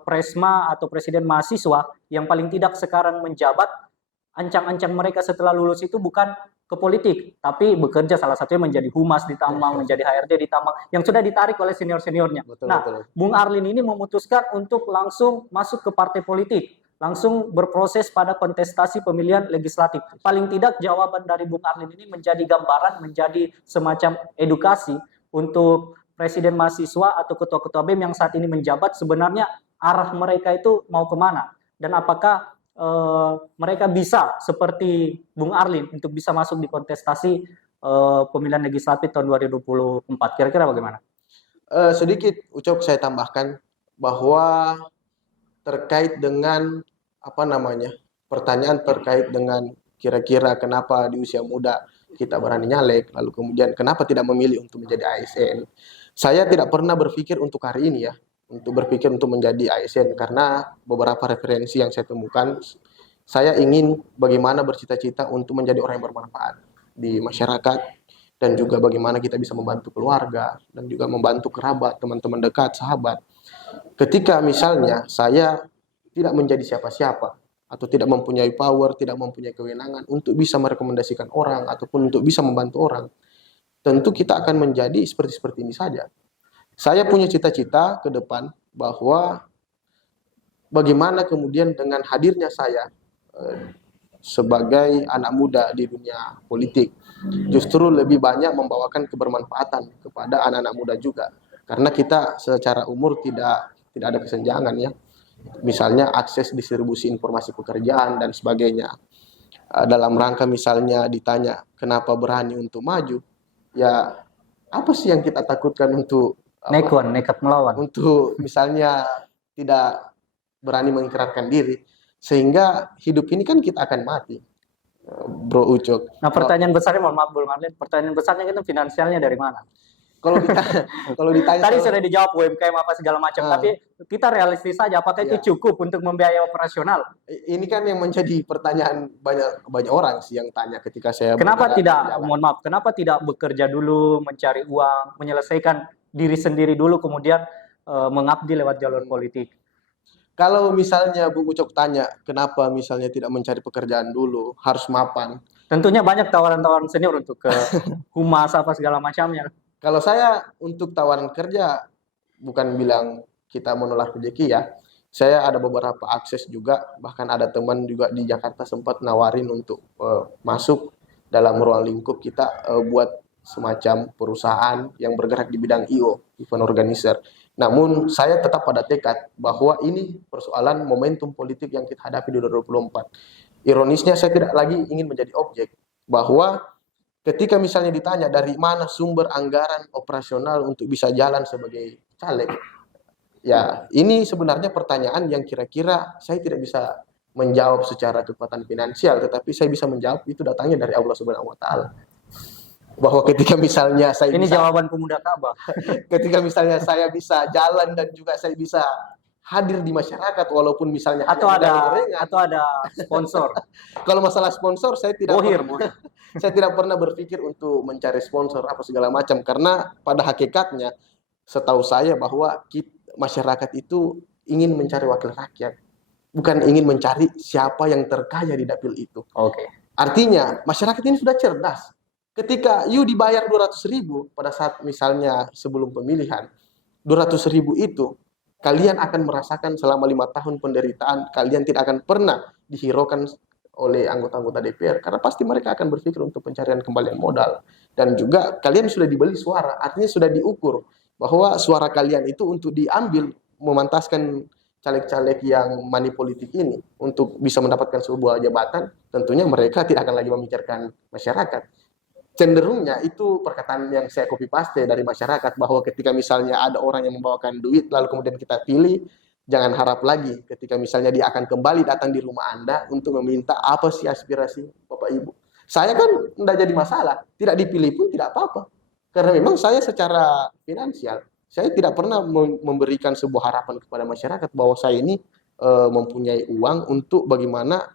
presma atau presiden mahasiswa yang paling tidak sekarang menjabat, ancang-ancang mereka setelah lulus itu bukan ke politik, tapi bekerja, salah satunya menjadi humas di tambang, menjadi HRD di tambang, yang sudah ditarik oleh senior-seniornya. Betul. Bung Arlin ini memutuskan untuk langsung masuk ke partai politik, langsung berproses pada kontestasi pemilihan legislatif. Paling tidak jawaban dari Bung Arlin ini menjadi gambaran, menjadi semacam edukasi untuk presiden mahasiswa atau ketua-ketua BEM yang saat ini menjabat, sebenarnya arah mereka itu mau kemana, dan apakah mereka bisa seperti Bung Arlin untuk bisa masuk di kontestasi pemilihan legislatif tahun 2024. Kira-kira bagaimana? Sedikit Ucok saya tambahkan bahwa terkait dengan pertanyaan terkait dengan kira-kira kenapa di usia muda kita berani nyalek, lalu kemudian kenapa tidak memilih untuk menjadi ASN. Saya tidak pernah berpikir untuk hari ini untuk berpikir untuk menjadi ASN, karena beberapa referensi yang saya temukan, saya ingin bagaimana bercita-cita untuk menjadi orang yang bermanfaat di masyarakat, dan juga bagaimana kita bisa membantu keluarga, dan juga membantu kerabat, teman-teman dekat, sahabat. Ketika misalnya saya tidak menjadi siapa-siapa, atau tidak mempunyai power, tidak mempunyai kewenangan untuk bisa merekomendasikan orang, ataupun untuk bisa membantu orang, tentu kita akan menjadi seperti ini saja. Saya punya cita-cita ke depan bahwa bagaimana kemudian dengan hadirnya saya sebagai anak muda di dunia politik, justru lebih banyak membawakan kebermanfaatan kepada anak-anak muda juga. Karena kita secara umur tidak ada kesenjangan Misalnya akses distribusi informasi pekerjaan dan sebagainya. Dalam rangka misalnya ditanya kenapa berani untuk maju, ya apa sih yang kita takutkan untuk nekat melawan, untuk misalnya tidak berani mengikrarkan diri, sehingga hidup ini kan kita akan mati, Bro Ucok. Nah, pertanyaan besarnya, mohon maaf Bung Arlin, pertanyaan besarnya itu finansialnya dari mana? Kalau ditanya, kalau ditanya Tadi soal- sudah dijawab UMKM apa segala macam, Ah, tapi kita realistis saja apakah ya. itu cukup untuk membiayai operasional? Ini kan yang menjadi pertanyaan banyak banyak orang sih yang tanya ketika saya Kenapa bergerak tidak, dan jalan. mohon maaf, kenapa tidak bekerja dulu, mencari uang, menyelesaikan diri sendiri dulu, kemudian mengabdi lewat jalur politik? Kalau misalnya Bu Ucok tanya kenapa misalnya tidak mencari pekerjaan dulu, harus mapan. Tentunya banyak tawaran-tawaran senior untuk ke humas apa segala macamnya. Kalau saya untuk tawaran kerja bukan bilang kita menolak rezeki ya. Saya ada beberapa akses juga, bahkan ada teman juga di Jakarta sempat nawarin untuk masuk dalam ruang lingkup kita buat semacam perusahaan yang bergerak di bidang IO, event organizer. Namun saya tetap pada tekad bahwa ini persoalan momentum politik yang kita hadapi di 2024. Ironisnya saya tidak lagi ingin menjadi objek, bahwa ketika misalnya ditanya dari mana sumber anggaran operasional untuk bisa jalan sebagai caleg, ya ini sebenarnya pertanyaan yang kira-kira saya tidak bisa menjawab secara kekuatan finansial, tetapi saya bisa menjawab itu datangnya dari Allah Subhanahu wa taala. Bahwa ketika misalnya saya Ini bisa, jawaban pemuda Ka'bah. ketika misalnya saya bisa jalan dan juga saya bisa hadir di masyarakat walaupun misalnya Atau hanya ada gorengan. atau ada sponsor. Kalau masalah sponsor saya tidak Bohir, pernah, saya tidak pernah berpikir untuk mencari sponsor apa segala macam, karena pada hakikatnya setahu saya bahwa masyarakat itu ingin mencari wakil rakyat, bukan ingin mencari siapa yang terkaya di dapil itu. Oke. Artinya masyarakat ini sudah cerdas. Ketika you dibayar 200.000 pada saat misalnya sebelum pemilihan, 200.000 itu kalian akan merasakan selama 5 tahun penderitaan, kalian tidak akan pernah dihiraukan oleh anggota-anggota DPR, karena pasti mereka akan berpikir untuk pencarian kembalian modal. Dan juga kalian sudah dibeli suara, artinya sudah diukur bahwa suara kalian itu untuk diambil memantaskan caleg-caleg yang money politik ini untuk bisa mendapatkan sebuah jabatan, tentunya mereka tidak akan lagi memikirkan masyarakat. Cenderungnya itu perkataan yang saya copy paste dari masyarakat, bahwa ketika misalnya ada orang yang membawakan duit lalu kemudian kita pilih, jangan harap lagi ketika misalnya dia akan kembali datang di rumah Anda untuk meminta apa sih aspirasi Bapak Ibu. Saya kan tidak jadi masalah, tidak dipilih pun tidak apa-apa. Karena memang saya secara finansial, saya tidak pernah memberikan sebuah harapan kepada masyarakat bahwa saya ini mempunyai uang untuk bagaimana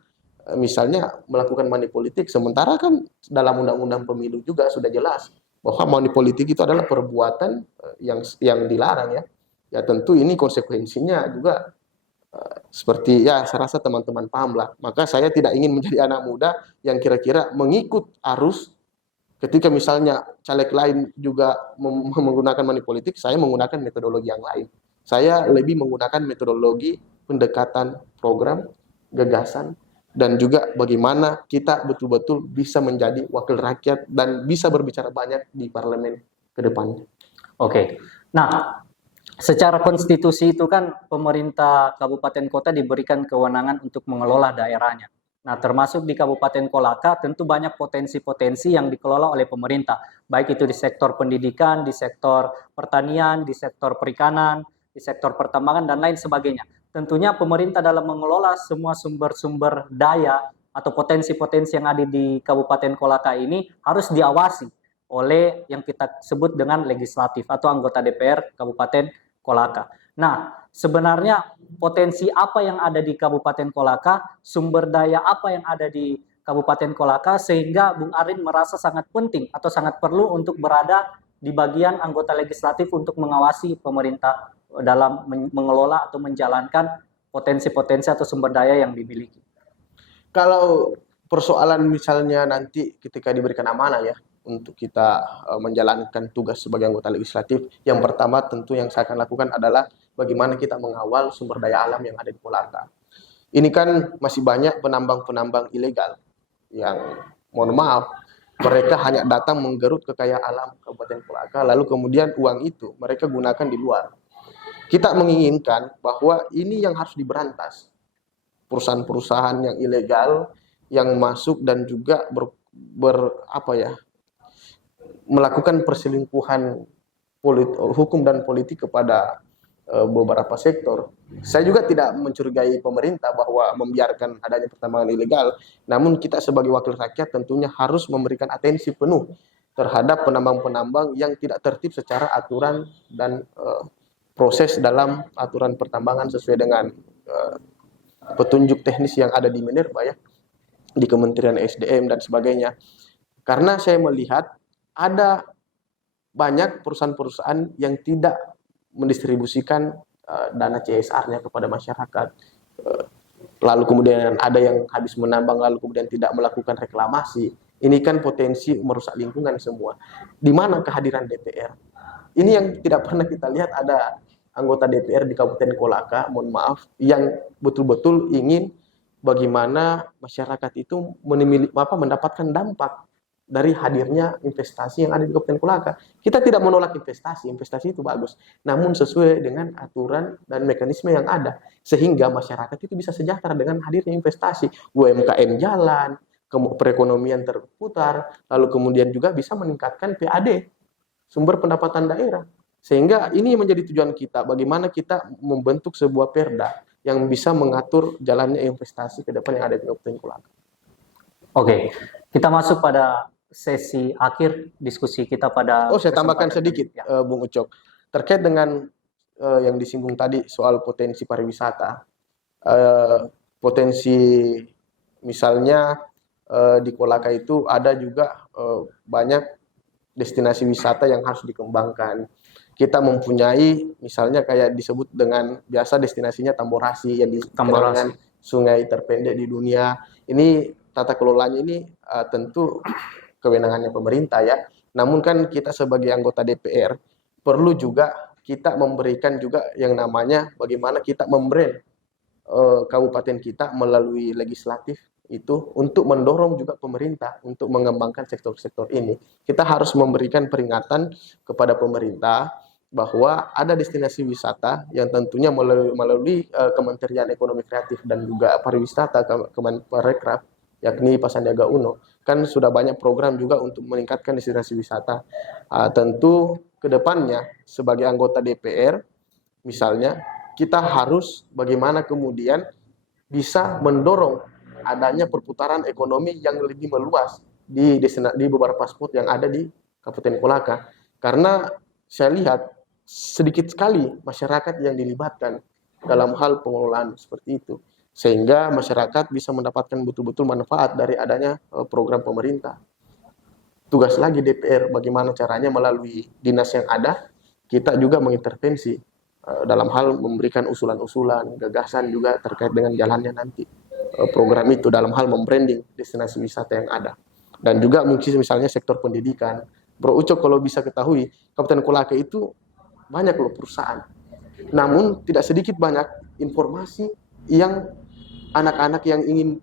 misalnya melakukan money politik. Sementara kan dalam undang-undang pemilu juga sudah jelas bahwa money politik itu adalah perbuatan yang dilarang ya. Ya tentu ini konsekuensinya juga seperti ya saya rasa teman-teman paham lah. Maka saya tidak ingin menjadi anak muda yang kira-kira mengikut arus. Ketika misalnya caleg lain juga menggunakan money politik, saya menggunakan metodologi yang lain. Saya lebih menggunakan metodologi pendekatan program, gagasan, dan juga bagaimana kita betul-betul bisa menjadi wakil rakyat dan bisa berbicara banyak di parlemen ke depannya. Oke. Nah, secara konstitusi itu kan pemerintah kabupaten kota diberikan kewenangan untuk mengelola daerahnya. Nah, termasuk di Kabupaten Kolaka tentu banyak potensi-potensi yang dikelola oleh pemerintah, baik itu di sektor pendidikan, di sektor pertanian, di sektor perikanan, di sektor pertambangan, dan lain sebagainya. Tentunya pemerintah dalam mengelola semua sumber-sumber daya atau potensi-potensi yang ada di Kabupaten Kolaka ini harus diawasi oleh yang kita sebut dengan legislatif atau anggota DPR Kabupaten Kolaka. Nah, sebenarnya potensi apa yang ada di Kabupaten Kolaka, sumber daya apa yang ada di Kabupaten Kolaka, sehingga Bung Arin merasa sangat penting atau sangat perlu untuk berada di bagian anggota legislatif untuk mengawasi pemerintah dalam mengelola atau menjalankan potensi-potensi atau sumber daya yang dimiliki. Kalau persoalan misalnya nanti ketika diberikan amanah ya untuk kita menjalankan tugas sebagai anggota legislatif, yang pertama tentu yang saya akan lakukan adalah bagaimana kita mengawal sumber daya alam yang ada di Kolaka. Ini kan masih banyak penambang-penambang ilegal yang mohon maaf mereka hanya datang menggerut kekayaan alam Kabupaten Kolaka, lalu kemudian uang itu mereka gunakan di luar. Kita menginginkan bahwa ini yang harus diberantas. Perusahaan-perusahaan yang ilegal yang masuk dan juga melakukan perselingkuhan hukum dan politik kepada beberapa sektor. Saya juga tidak mencurigai pemerintah bahwa membiarkan adanya pertambangan ilegal, namun kita sebagai wakil rakyat tentunya harus memberikan atensi penuh terhadap penambang-penambang yang tidak tertib secara aturan dan proses dalam aturan pertambangan sesuai dengan petunjuk teknis yang ada di Minerba ya, di Kementerian SDM dan sebagainya. Karena saya melihat ada banyak perusahaan-perusahaan yang tidak mendistribusikan dana CSR-nya kepada masyarakat. Lalu kemudian ada yang habis menambang lalu kemudian tidak melakukan reklamasi. Ini kan potensi merusak lingkungan semua. Di mana kehadiran DPR? Ini yang tidak pernah kita lihat ada anggota DPR di Kabupaten Kolaka, mohon maaf, yang betul-betul ingin bagaimana masyarakat itu mendapatkan dampak dari hadirnya investasi yang ada di Kabupaten Kolaka. Kita tidak menolak investasi itu bagus. Namun sesuai dengan aturan dan mekanisme yang ada. Sehingga masyarakat itu bisa sejahtera dengan hadirnya investasi. UMKM jalan, perekonomian terputar, lalu kemudian juga bisa meningkatkan PAD, sumber pendapatan daerah. Sehingga ini menjadi tujuan kita, bagaimana kita membentuk sebuah perda yang bisa mengatur jalannya investasi ke depan yang ada di Kabupaten Kolaka. Oke, kita masuk pada sesi akhir diskusi kita pada saya tambahkan sedikit, ya. Bung Ucok, terkait dengan yang disinggung tadi soal potensi pariwisata, potensi misalnya di Kolaka itu ada juga banyak destinasi wisata yang harus dikembangkan. Kita mempunyai misalnya kayak disebut dengan biasa destinasinya Tamborasi yang dikenal dengan sungai terpendek di dunia. Ini tata kelolanya ini tentu kewenangannya pemerintah ya. Namun kan kita sebagai anggota DPR perlu juga kita memberikan juga yang namanya bagaimana kita membrand kabupaten kita melalui legislatif itu untuk mendorong juga pemerintah untuk mengembangkan sektor-sektor ini. Kita harus memberikan peringatan kepada pemerintah bahwa ada destinasi wisata yang tentunya melalui Kementerian Ekonomi Kreatif dan juga Pariwisata Kemenparekraf, yakni Pak Sandiaga Uno, kan sudah banyak program juga untuk meningkatkan destinasi wisata. Tentu ke depannya sebagai anggota DPR misalnya kita harus bagaimana kemudian bisa mendorong adanya perputaran ekonomi yang lebih meluas di beberapa spot yang ada di Kabupaten Kolaka. Karena saya lihat sedikit sekali masyarakat yang dilibatkan dalam hal pengelolaan seperti itu. Sehingga masyarakat bisa mendapatkan betul-betul manfaat dari adanya program pemerintah. Tugas lagi DPR bagaimana caranya melalui dinas yang ada, kita juga mengintervensi dalam hal memberikan usulan-usulan, gagasan juga terkait dengan jalannya nanti program itu dalam hal membranding destinasi wisata yang ada. Dan juga mungkin misalnya sektor pendidikan. Bro Ucok kalau bisa ketahui, Kabupaten Kolaka itu banyak loh perusahaan. Namun tidak sedikit banyak informasi yang anak-anak yang ingin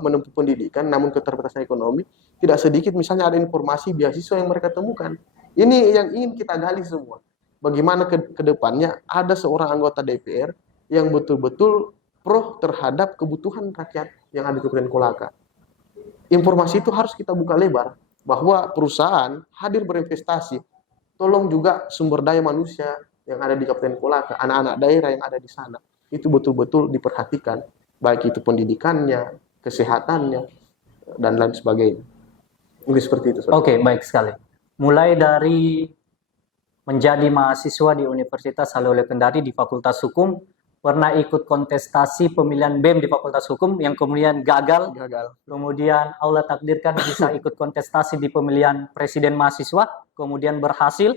menempuh pendidikan namun keterbatasan ekonomi, tidak sedikit misalnya ada informasi beasiswa yang mereka temukan. Ini yang ingin kita gali semua. Bagaimana ke depannya ada seorang anggota DPR yang betul-betul pro terhadap kebutuhan rakyat yang ada di Kabupaten Kolaka. Informasi itu harus kita buka lebar bahwa perusahaan hadir berinvestasi, tolong juga sumber daya manusia yang ada di Kabupaten Kolaka, anak-anak daerah yang ada di sana, itu betul-betul diperhatikan, baik itu pendidikannya, kesehatannya, dan lain sebagainya. Mungkin seperti itu. Oke, baik sekali. Mulai dari menjadi mahasiswa di Universitas Haleu Kendari di Fakultas Hukum, pernah ikut kontestasi pemilihan BEM di Fakultas Hukum yang kemudian gagal. Kemudian Allah takdirkan bisa ikut kontestasi di pemilihan presiden mahasiswa, kemudian berhasil,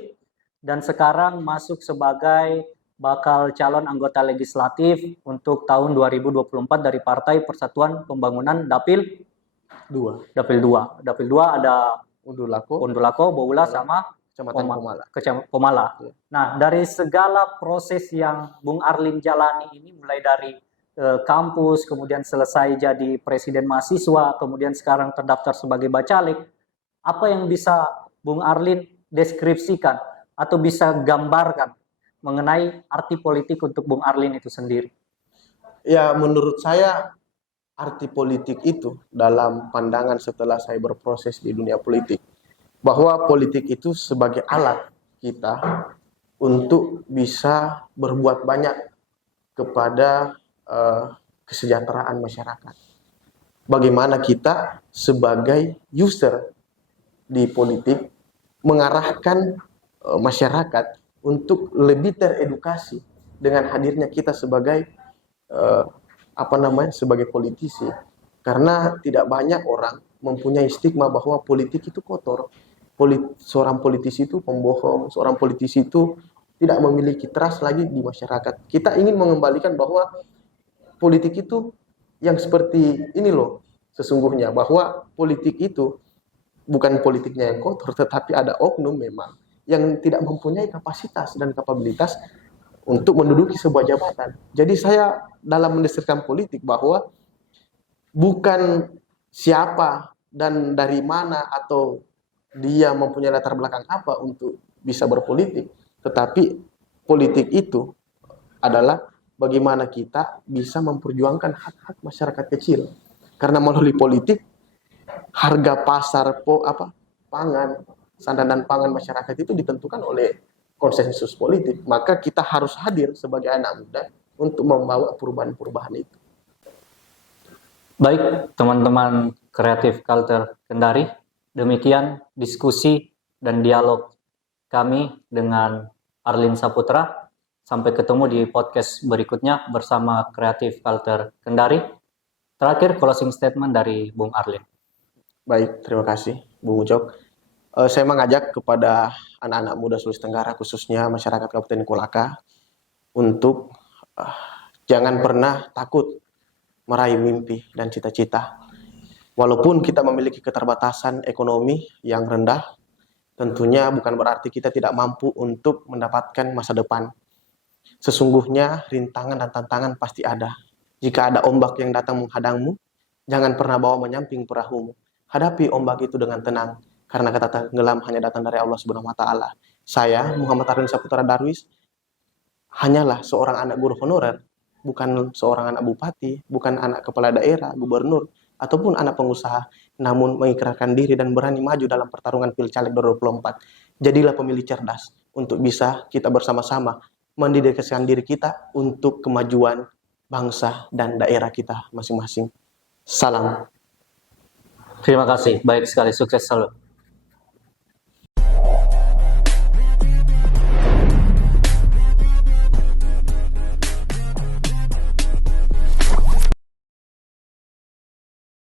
dan sekarang masuk sebagai bakal calon anggota legislatif untuk tahun 2024 dari Partai Persatuan Pembangunan Dapil 2. Dapil 2 ada Undulako, Boula, sama Kecamatan Komala. Nah, dari segala proses yang Bung Arlin jalani ini, mulai dari kampus, kemudian selesai jadi presiden mahasiswa, kemudian sekarang terdaftar sebagai bacalek, apa yang bisa Bung Arlin deskripsikan atau bisa gambarkan mengenai arti politik untuk Bung Arlin itu sendiri? Ya, menurut saya arti politik itu dalam pandangan setelah saya berproses di dunia politik, bahwa politik itu sebagai alat kita untuk bisa berbuat banyak kepada kesejahteraan masyarakat. Bagaimana kita sebagai user di politik mengarahkan masyarakat untuk lebih teredukasi dengan hadirnya kita sebagai sebagai politisi. Karena tidak banyak orang mempunyai stigma bahwa politik itu kotor. Seorang politisi itu pembohong, seorang politisi itu tidak memiliki trust lagi di masyarakat. Kita ingin mengembalikan bahwa politik itu yang seperti ini loh, sesungguhnya bahwa politik itu bukan politiknya yang kotor, tetapi ada oknum memang yang tidak mempunyai kapasitas dan kapabilitas untuk menduduki sebuah jabatan. Jadi saya dalam mendeskripsikan politik bahwa bukan siapa dan dari mana atau dia mempunyai latar belakang apa untuk bisa berpolitik, tetapi politik itu adalah bagaimana kita bisa memperjuangkan hak-hak masyarakat kecil. Karena melalui politik harga pasar pangan, sandanan pangan masyarakat itu ditentukan oleh konsensus politik. Maka kita harus hadir sebagai anak muda untuk membawa perubahan-perubahan itu. Baik, teman-teman Creative Culture Kendari, demikian diskusi dan dialog kami dengan Arlin Saputra. Sampai ketemu di podcast berikutnya bersama Creative Culture Kendari. Terakhir, closing statement dari Bung Arlin. Baik, terima kasih Bung Ucok. Saya mengajak kepada anak-anak muda Sulawesi Tenggara, khususnya masyarakat Kabupaten Kolaka, untuk jangan pernah takut meraih mimpi dan cita-cita. Walaupun kita memiliki keterbatasan ekonomi yang rendah, tentunya bukan berarti kita tidak mampu untuk mendapatkan masa depan. Sesungguhnya rintangan dan tantangan pasti ada. Jika ada ombak yang datang menghadangmu, jangan pernah bawa menyamping perahumu. Hadapi ombak itu dengan tenang, karena kata tenggelam hanya datang dari Allah Subhanahu wa Ta'ala. Saya, Muhammad Arlin Saputra Darwis, hanyalah seorang anak guru honorer, bukan seorang anak bupati, bukan anak kepala daerah, gubernur, ataupun anak pengusaha, namun mengikrarkan diri dan berani maju dalam pertarungan Pilcaleg 2024. Jadilah pemilih cerdas untuk bisa kita bersama-sama mendedikasikan diri kita untuk kemajuan bangsa dan daerah kita masing-masing. Salam. Terima kasih, baik sekali, sukses selalu.